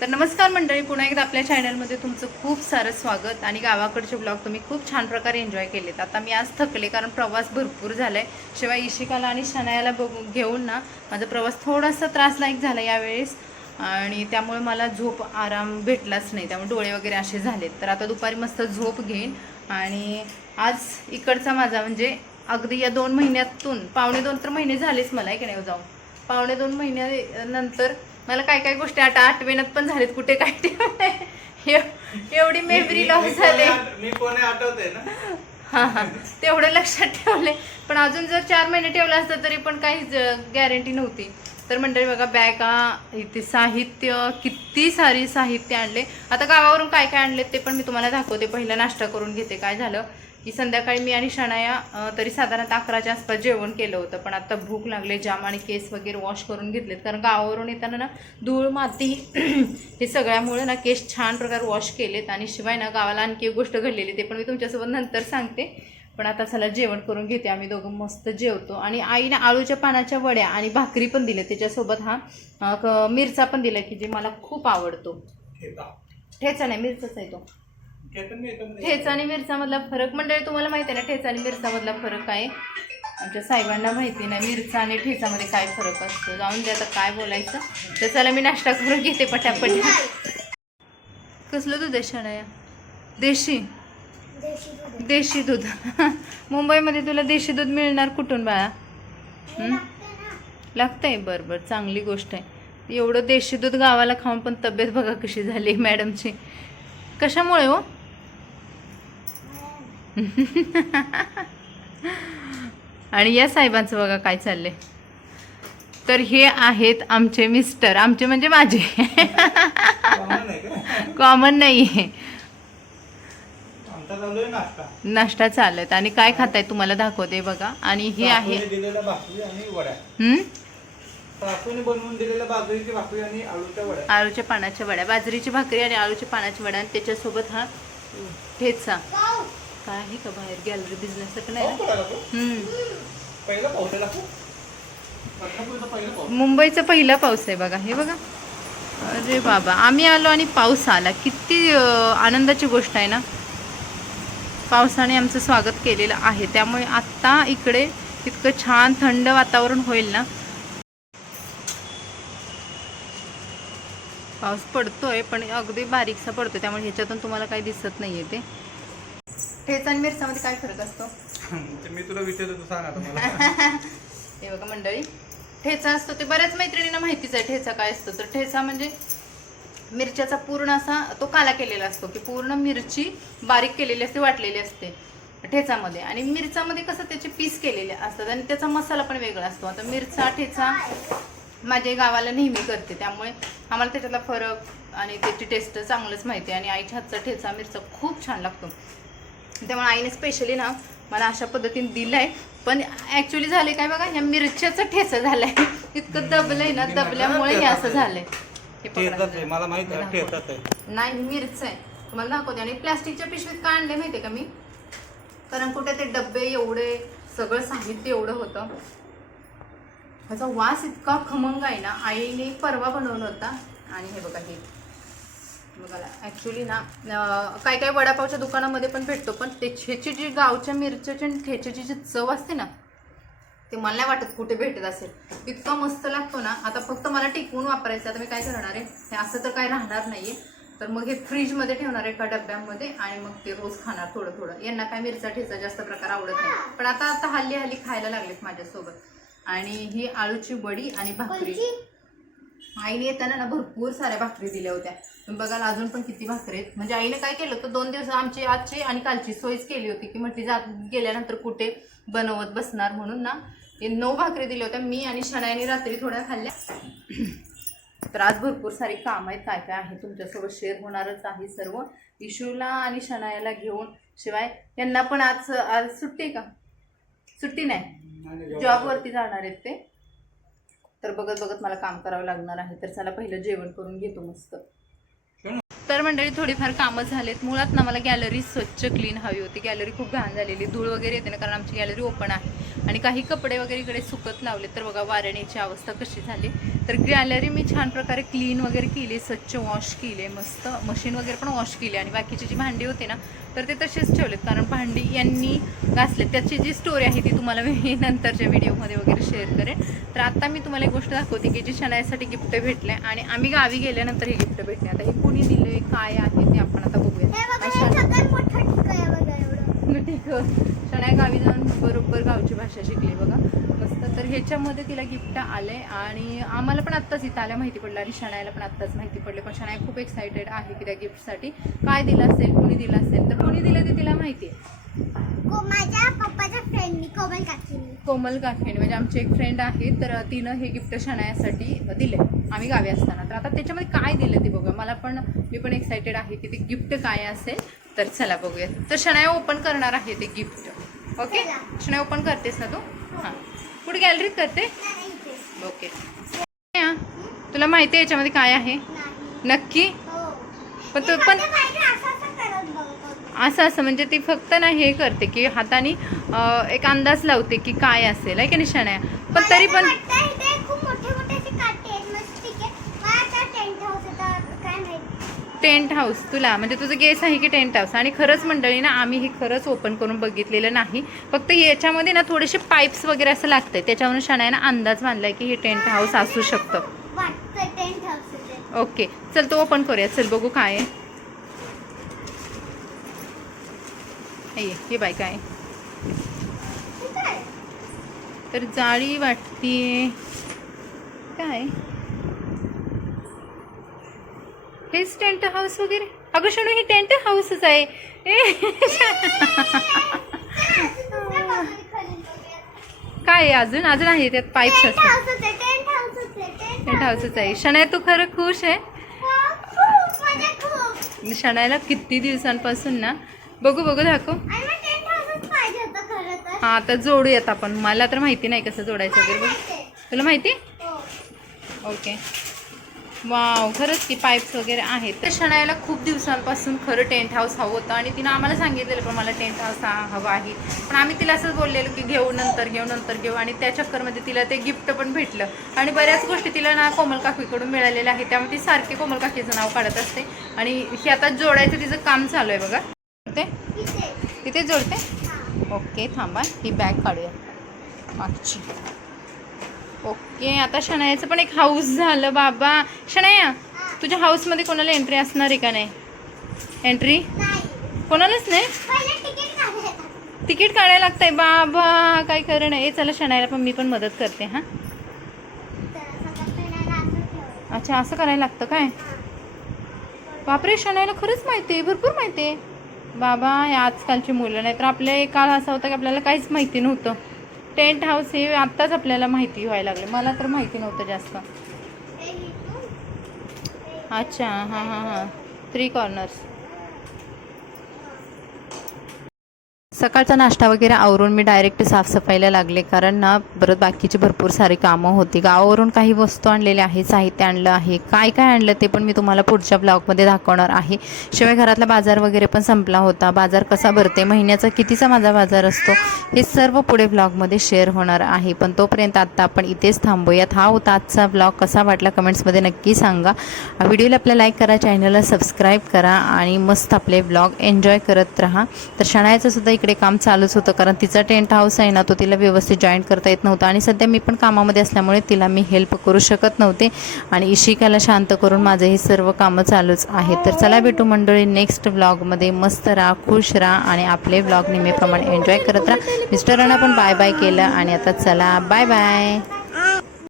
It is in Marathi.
तर नमस्कार मंडळी, पुन्हा एकदा आपल्या चॅनलमध्ये तुमचं खूप सारं स्वागत. आणि गावाकडचे ब्लॉग तुम्ही खूप छान प्रकारे एन्जॉय केलेत. आता मी आज थकले कारण प्रवास भरपूर झाला आहे. शिवाय इशिकाला आणि शनायाला घेऊन ना माझा प्रवास थोडासा त्रासदायक झाला यावेळेस, आणि त्यामुळे मला झोप आराम भेटलाच नाही. त्यामुळे डोळे वगैरे असे झालेत. तर आता दुपारी मस्त झोप घेईन. आणि आज इकडचा माझा म्हणजे अगदी या 2 महिन्यातून 1.25 तर महिने झालेच मला, आहे की नाही जाऊन 1.25 महिन्यानंतर मला काय काय गोष्टी आता आठवणत पण झालेत, कुठे काय ठेवलंय. एवढी मेमरी लॉस झाले. मी कोणी आठवते ना. हां तेवढं लक्षात ठेवले, पण अजून जर 4 महिने ठेवलं असतं तरी पण काहीच गॅरंटी नव्हती. तर मंडळी बघा, बॅगा, इथे साहित्य, किती सारी साहित्य आणले. आता गावावरून काय काय आणले ते पण मी तुम्हाला दाखवते. पहिला नाश्ता करून घेते. काय झालं की संध्याकाळी मी आणि शनाया तरी साधारणतः 11च्या आसपास जेवण केलं होतं, पण आता भूक लागले जाम आणि केस वगैरे वॉश करून घेतलेत. कारण गावावरून येताना ना धूळ माती हे सगळ्यामुळे ना केस छान प्रकारे वॉश केलेत. आणि शिवाय ना गावाला आणखी एक गोष्ट घडलेली, ते पण मी तुमच्यासोबत नंतर सांगते. पण आता चला जेवण करून घेते. आम्ही दोघं मस्त जेवतो. आणि आईने आळूच्या पानाच्या वड्या आणि भाकरी पण दिल्या, त्याच्यासोबत हा मिरचा पण दिला की जे मला खूप आवडतो. ठेचा नाही, मिरचाच आहे तो. ठेचा आणि मिरचा मधला फरक मंडळी तुम्हाला माहिती आहे ना, ठेचा आणि मिरचा मधला फरक काय आमच्या साहेबांना माहिती नाही. मिरचा आणि ठेचामध्ये काय फरक असतो. जाऊन दे, आता काय बोलायचं. तर चला मी नाश्ता करून घेते पटापट. कसलं दूध आहे शनाया? देशी दूध. मुंबईमध्ये तुला देशी दूध मिळणार कुठून बाळा? लागतंय? बरं बरं, चांगली गोष्ट आहे. एवढं देशी दूध गावाला खाऊन पण तब्येत बघा कशी झाली मॅडमची. कशामुळे हो? आणि या साहेबांचं बघा काय चाललंय. तर हे आहेत आमचे मिस्टर, आमचे म्हणजे माझे. कॉमन नाही आहे. नाश्ता चालत. आणि काय खाताय तुम्हाला दाखवते बघा. आणि हे आहे आळूच्या पानाच्या वड्या, बाजरीची भाकरी आणि आळूच्या पानाच्या वड्या. आणि त्याच्यासोबत हा ठेचा. काय आहे का बाहेर गॅलरी बिझनेस पण आहे ना. मुंबईचा पहिला पाऊस आहे बघा, हे बघा. अरे बाबा, आम्ही आलो आणि पाऊस आला. किती आनंदाची गोष्ट आहे ना. पावसाने आमचं स्वागत केलेलं आहे. त्यामुळे आत्ता इकडे इतकं छान थंड वातावरण होईल ना. पाऊस पडतोय पण अगदी बारीकसा पडतोय, त्यामुळे ह्याच्यातून तुम्हाला काही दिसत नाहीये. ते ठेचा आणि मिरच्यामध्ये काय फरक असतो? मी तुला विचारतो, सांग आता मला. हे बघा मंडळी, ठेचा असतो ते बऱ्याच मैत्रिणींना माहितीच आहे ठेचा काय असतो. तर ठेचा म्हणजे मिरच्याचा पूर्ण असा तो काला केलेला असतो, की पूर्ण मिरची बारीक केलेली असते, वाटलेली असते ठेचामध्ये. आणि मिरचामध्ये कसं त्याचे पीस केलेले असतात आणि त्याचा मसाला पण वेगळा असतो. आता मिरचा ठेचा माझ्या गावाला नेहमी करते, त्यामुळे आम्हाला त्याच्यातला फरक आणि त्याची टेस्ट चांगलंच माहिती आहे. आणि आईच्या हातचा ठेचा मिरचा खूप छान लागतो. त्यामुळे आईने स्पेशली ना मला अशा पद्धतीने दिलंय. पण ऍक्च्युली झाले काय बघा, ह्या मिरच्याचा ठेचा झालाय. इतकं दबलंय ना, दबल्यामुळे हे असं झालंय. मला माहित आहे नाही, मिरच आहे. तुम्हाला दाखवते. आणि प्लास्टिकच्या पिशवीत का आणले माहितीये का मी? कारण कुठे ते डब्बे एवढे सगळं साहित्य एवढं होतं. ह्याचा वास इतका खमंग आहे ना. आईने परवा बनवला होता. आणि हे बघा, हे बघा ॲक्च्युली ना काय काय वडापावच्या दुकानामध्ये पण भेटतो, पण त्याची जी गावच्या मिरच्याची आणि ठेच्याची जी चव असते ना, ते मला नाही वाटत कुठे भेटत असेल. इतका मस्त लागतो ना. आता फक्त मला टिकवून वापरायचं. आता मी काय करणार आहे, हे असं तर काय राहणार नाहीये. तर मग हे फ्रीजमध्ये ठेवणार आहे एका डब्यामध्ये, आणि मग ते रोज खाणार थोडं थोडं. यांना काय मिरचा ठेचा जास्त प्रकार आवडत नाही, पण आता हल्ली खायला लागलेत माझ्यासोबत. आणि ही आळूची वडी आणि भाकरी. आईने येताना ना भरपूर साऱ्या भाकरी दिल्या होत्या. बघायला अजून पण किती भाकरी आहेत. म्हणजे आईने काय केलं होतं, 2 दिवस आमची आजची आणि कालची सोयच केली होती, की म्हटली गेल्यानंतर कुठे बनवत बसणार म्हणून ना. 9 भाकरी दिल्या होत्या. मी आणि शनायाने रात्री थोड्या खाल्ल्या. तर आज भरपूर सारी कामं आहेत. काय काय आहे तुमच्यासोबत शेअर होणारच आहे सर्व. इशूला आणि शनायाला घेऊन. शिवाय त्यांना पण आज सुट्टी आहे का? सुट्टी नाही, जॉबवरती जाणार आहेत ते. तर बघत बघत मला काम करावं लागणार आहे. तर चला पहिलं जेवण करून घेतो मस्त. तर मंडळी थोडीफार कामं झालेत. मुळात ना मला गॅलरी स्वच्छ क्लीन हवी होती. गॅलरी खूप घाण झालेली, धूळ वगैरे येते ना, कारण आमची गॅलरी ओपन आहे. आणि काही कपडे वगैरे इकडे सुकत लावले. तर बघा वाऱ्याची अवस्था कशी झाली. तर गॅलरी मी छान प्रकारे क्लीन वगैरे केली, स्वच्छ वॉश केले, मस्त मशीन वगैरे पण वॉश केली. आणि बाकीची जी भांडी होती ना तर ते तसेच ठेवलेत, कारण भांडी यांनी घासले. त्याची जी स्टोरी आहे ती तुम्हाला मी नंतरच्या व्हिडिओमध्ये वगैरे शेअर करेन. तर आता मी तुम्हाला एक गोष्ट दाखवते की जी शनायासाठी गिफ्ट भेटले आणि आम्ही गावी गेल्यानंतर हे गिफ्ट भेटले. आता हे कुणी दिले, काय आहे ते आपण आता बघूया. ठीक आहे, शनाया गावी जाऊन बरोबर गावची भाषा शिकली बघा, मस्त. तर ह्याच्यामध्ये तिला गिफ्ट आले आणि आम्हाला पण आत्ताच इथं आल्या माहिती पडलं आणि शनायाला पण आत्ताच माहिती पडले. पण शनाया खूप एक्सायटेड आहे की त्या गिफ्टसाठी. काय दिलं असेल, कोणी दिलं असेल, तर कोणी दिलं ते तिला माहिती आहे. माझ्या पप्पाच्या फ्रेंडनी कोमल काकीने म्हणजे आमची एक फ्रेंड आहे, तर तिनं हे गिफ्ट शनायासाठी दिले आम्ही गावी असताना. तर आता त्याच्यामध्ये काय दिलं ते बघूया. मी पण एक्सायटेड आहे की ते गिफ्ट काय असेल. तर चला बघूया. तर शनाया ओपन करणार आहे ते गिफ्ट. ओके, शनाया ओपन करतेस ना तू? हां, पुढे गॅलरीत करते. ओके, तुला माहिती आहे याच्यामध्ये काय आहे नक्की? पण तू पण असं म्हणजे ती फक्त ना हे करते की हाताने एक अंदाज लावते की काय असेल, आहे की नाही शनाया? पण तरी पण टेंट हाऊस तुला म्हणजे तुझं गेस आहे की टेंट हाऊस. आणि खरंच मंडळी ना आम्ही हे खरंच ओपन करून बघितलेलं नाही. फक्त याच्यामध्ये ना थोडेसे पाईप्स वगैरे असं लागतंय, त्याच्यावरून शनायानं अंदाज बांधलाय की हे टेंट हाऊस असू शकतं. ओके, चल तो ओपन करूया. चल बघू काय आहे. हे बाय काय तर जाळी वाटते काय, हेच टेंट हाऊस वगैरे. अगं शनू ही टेंट हाऊसच आहे. काय अजून आहे त्यात पाईप्स असतात. टेंट हाऊसच आहे. शनाया तू खरं खुश आहे? शनायाला किती दिवसांपासून ना बघू दाखव. हा आता जोडूयात आपण. मला तर माहिती नाही कसं जोडायचं वगैरे. बघ तुला माहिती? ओके, वाव, खरंच की पाईप्स वगैरे आहेत. तर शनायाला खूप दिवसांपासून खरं टेंट हाऊस हवं होतं आणि तिनं आम्हाला सांगितलेलं पण मला टेंट हाऊस हवा आहे. पण आम्ही तिला असंच बोललेलो की घेऊ नंतर आणि त्या चक्करमध्ये तिला ते गिफ्ट पण भेटलं. आणि बऱ्याच गोष्टी तिला ना कोमल काकीकडून मिळालेल्या आहेत, त्यामुळे ती सारखी कोमल काकीचं नाव काढत असते. आणि हे आता जोडायचं तिचं काम चालू आहे बघा. तिथे जोडते. ओके, थांबा ही बॅग काढूया मागची. ओके, आता शनायाचं पण एक हाऊस झालं बाबा. शनाया तुझ्या हाऊसमध्ये कोणाला एंट्री असणार आहे का नाही? एंट्री कोणालाच नाही. तिकीट काढायला लागतंय बाबा, काय खरं नाही. चला शनायाला पण मी पण मदत करते. हां, अच्छा असं करायला लागतं काय? बापरे, शनायाला खरंच माहिती आहे, भरपूर माहिती आहे बाबा. हे आजकालची मुलं नाही तर आपल्या एक काळ असा होता की आपल्याला काहीच माहिती नव्हतं. टेंट हाऊस हे आत्ताच आपल्याला माहिती व्हायला लागले. मला तर माहिती नव्हतं जास्त. अच्छा, हां 3 कॉर्नर्स. सकाळचा नाश्ता वगैरे आवरून मी डायरेक्ट साफसफाईला लागले, कारण ना परत बाकीची भरपूर सारी कामं होती. गावावरून काही वस्तू आणलेल्या आहे, साहित्य आणलं आहे. काय आणलं ते पण मी तुम्हाला पुढच्या ब्लॉगमध्ये दाखवणार आहे. शिवाय घरातला बाजार वगैरे पण संपला होता. बाजार कसा भरते, महिन्याचा कितीचा माझा बाजार असतो, हे सर्व पुढे ब्लॉगमध्ये शेअर होणार आहे. पण तोपर्यंत आत्ता आपण इथेच थांबूयात. हा होता आजचा ब्लॉग. कसा वाटला कमेंट्समध्ये नक्की सांगा. व्हिडिओला आपल्या लाईक करा, चॅनलला सबस्क्राईब करा आणि मस्त आपले ब्लॉग एन्जॉय करत राहा. तर शनायाचं सुद्धा इकडे काम चालूच होतं, कारण तिचा टेंट हाऊस आहे ना तो तिला व्यवस्थित जॉईन करता येत नव्हता. आणि सध्या मी पण कामामध्ये असल्यामुळे तिला मी हेल्प करू शकत नव्हते. आणि इशिकाला शांत करून माझे हे सर्व कामं चालूच आहेत. तर चला भेटू मंडळी नेक्स्ट ब्लॉगमध्ये. मस्त राहा, खुश राहा आणि आपले ब्लॉग नेहमीप्रमाणे एन्जॉय करत राहा. मिस्टरांना पण बाय बाय केलं आणि आता चला बाय बाय.